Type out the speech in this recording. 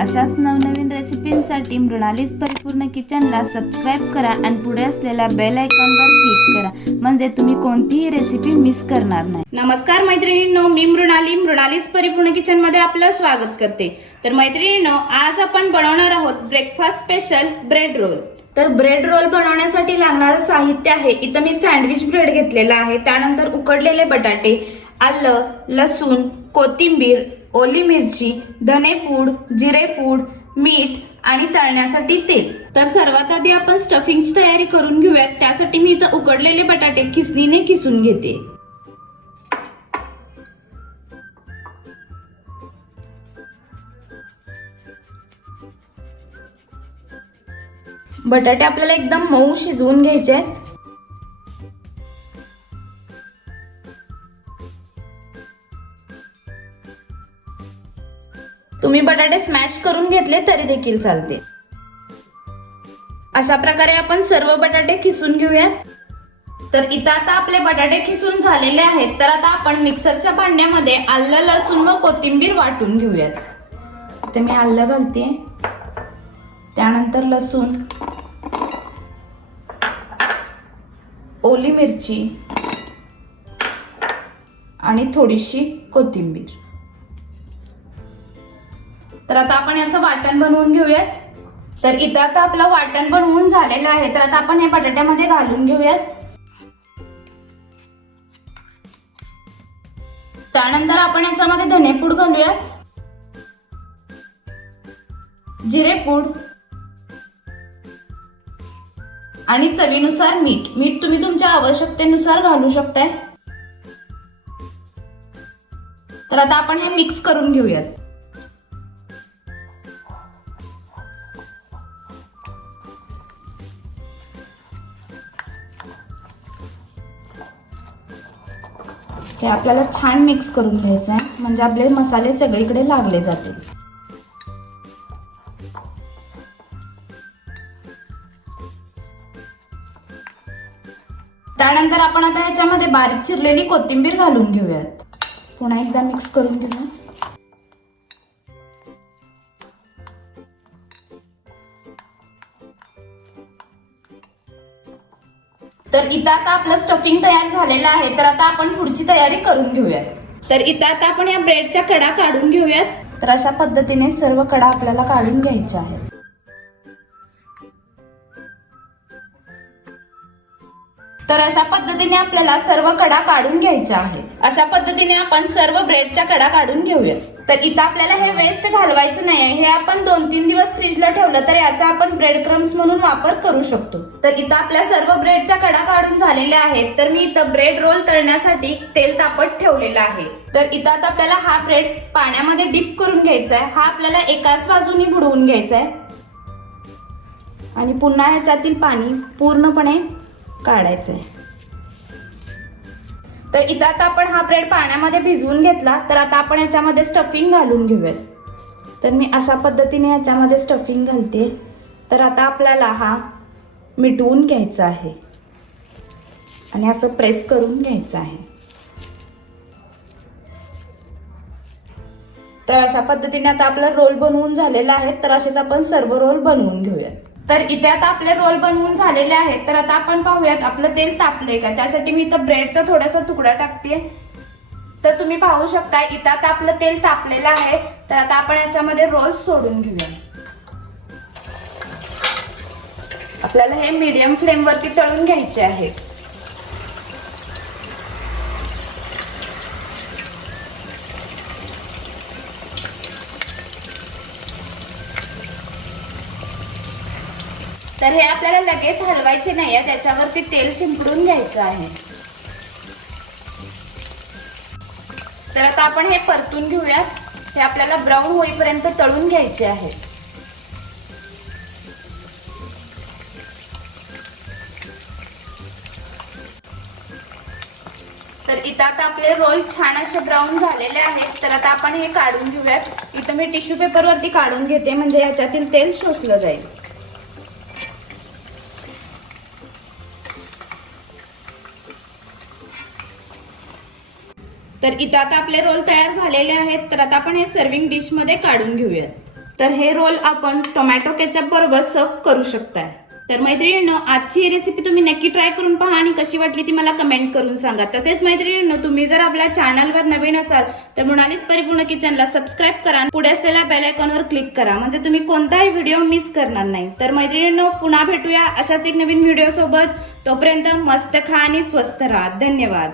अशाच नवनवीन रेसिपींसाठी मृणालीस परिपूर्ण किचनला सबस्क्राईब करा आणि पुढे असलेल्या बेल आयकॉनवर क्लिक करा. म्हणजे तुम्ही कोणतीही रेसिपी मिस करणार नाही. नमस्कार मैत्रिणींनो मी मृणाली. मृणालीच परिपूर्ण किचनमध्ये आपलं स्वागत करते. तर मैत्रिणींनो आज आपण बनवणार आहोत ब्रेकफास्ट स्पेशल ब्रेड रोल तर ब्रेड रोल बनवण्यासाठी लागणारं साहित्य आहे. इथं मी सँडविच ब्रेड घेतलेला आहे. त्यानंतर उकडलेले बटाटे आलं लसूण कोथिंबीर ओली मिरची धनेपूड जिरेपूड मीठ आणि तळण्यासाठी तेल. तर सर्वात आधी आपण स्टफिंगची तयारी करून घेऊयात. त्यासाठी मी इथं उकडलेले बटाटे खिसणीने किसून घेते. बटाटे आपल्याला एकदम मऊ शिजवून घ्यायचे आहेत. तुम्ही बटाटे स्मॅश करून घेतले तरी देखील चालते अशा प्रकारे आपण सर्व बटाटे खिसून घेऊयात. तर इथं आता आपले बटाटे खिसून झालेले आहेत. तर आता आपण मिक्सरच्या भांड्यामध्ये आलं लसूण व कोथिंबीर वाटून घेऊयात. तर मी आलं घालते. त्यानंतर लसूण ओली मिरची आणि थोडीशी कोथिंबीर. तर आता आपण याचं वाटण बनवून घेऊयात. तर इथं आता आपलं वाटण बनवून झालेलं आहे. तर आता आपण हे बटाट्यामध्ये घालून घेऊयात. त्यानंतर आपण याच्यामध्ये धनेपूड घालूयात. जिरेपूड. आणि चवीनुसार मीठ. मीठ तुम्ही तुमच्या आवश्यकतेनुसार घालू शकताय. तर आता आपण हे मिक्स करून घेऊयात. हे आपल्याला छान मिक्स करून घ्यायचं आहे. म्हणजे आपले मसाले सगळीकडे लागले जातील. त्यानंतर आपण आता ह्याच्यामध्ये बारीक चिरलेली कोथिंबीर घालून घेऊयात. पुन्हा एकदा मिक्स करून घेऊया तर इथं आता आपलं स्टफिंग तयार झालेलं आहे तर आता आपण पुढची तयारी करून घेऊयात. तर इथं आता आपण या ब्रेडच्या कडा काढून घेऊयात. तर अशा पद्धतीने सर्व कडा आपल्याला काढून घ्यायच्या आहेत. तर अशा पद्धतीने आपल्याला सर्व कडा काढून घ्यायच्या आहेत. अशा पद्धतीने आपण सर्व ब्रेडच्या कडा काढून घेऊया तर इथं आपल्याला हे वेस्ट घालवायचं नाही आहे हे आपण दोन तीन दिवस फ्रीजला ठेवलं तर याचा आपण ब्रेड क्रम्स म्हणून वापर करू शकतो. तर इथं आपल्या सर्व ब्रेडच्या कडा काढून झालेल्या आहेत. तर मी इथं ब्रेड रोल तळण्यासाठी तेल तापत ठेवलेलं आहे. तर इथं आता आपल्याला हा ब्रेड पाण्यामध्ये डिप करून घ्यायचा आहे हा आपल्याला एकाच बाजूनी बुडवून घ्यायचा आहे आणि पुन्हा ह्याच्यातील पाणी पूर्णपणे काढायचं आहे तर इथं आता आपण हा ब्रेड पाण्यामध्ये भिजवून घेतला तर आता आपण याच्यामध्ये स्टफिंग घालून घेऊयात. तर मी अशा पद्धतीने याच्यामध्ये स्टफिंग घालते. तर आता आपल्याला हा मिटवून घ्यायचा आहे. आणि असं प्रेस करून घ्यायचं आहे. तर अशा पद्धतीने आता आपला रोल बनवून झालेला आहे. तर असेच आपण सर्व रोल बनवून घेऊयात. तर इथे आता आपले रोल बनवून झालेले आहेत. तर आता आपण पाहूयात आपलं तेल तापले का? त्यासाठी मी इथं ब्रेडचा थोडासा तुकडा टाकते. तर तुम्ही पाहू शकता इथं आता आपलं तेल तापलेलं आहे. तर आता आपण याच्यामध्ये रोल सोडून घेऊया. आपल्याला हे मीडियम फ्लेमवरती तळून घ्यायचे आहे. तर हे आपल्याला लगेच हलवायचे नाही आहे त्याच्यावरती तेल शिंपडून घ्यायचं आहे. तर आता आपण हे परतून घेऊयात. हे आपल्याला ब्राऊन होईपर्यंत तळून घ्यायचे आहे. तर इथं आता आपले रोल छान असे ब्राऊन झालेले आहेत. तर आता आपण हे काढून घेऊयात. इथं मी टिश्यू पेपरवरती काढून घेते म्हणजे याच्यातील तेल शोषलं जाईल. तर इथं आता आपले रोल तयार झालेले आहेत. तर आता आपण हे सर्विंग डिशमध्ये काढून घेऊयात. तर हे रोल आपण टोमॅटो केचप बरोबर सर्व करू शकताय. तर मैत्रिणींनो आजची ही रेसिपी तुम्ही नक्की ट्राय करून पहा आणि कशी वाटली ती मला कमेंट करून सांगा. तसेच मैत्रिणींनो तुम्ही जर आपल्या चॅनलवर नवीन असाल तर मुणालीच परिपूर्ण किचनला सबस्क्राईब करा आणि पुढे असलेल्या बेल आयकॉनवर क्लिक करा. म्हणजे तुम्ही कोणताही व्हिडिओ मिस करणार नाही. तर मैत्रिणींनो पुन्हा भेटूया अशाच एक नवीन व्हिडिओ सोबत. तोपर्यंत मस्त खा आणि स्वस्त राहा. धन्यवाद.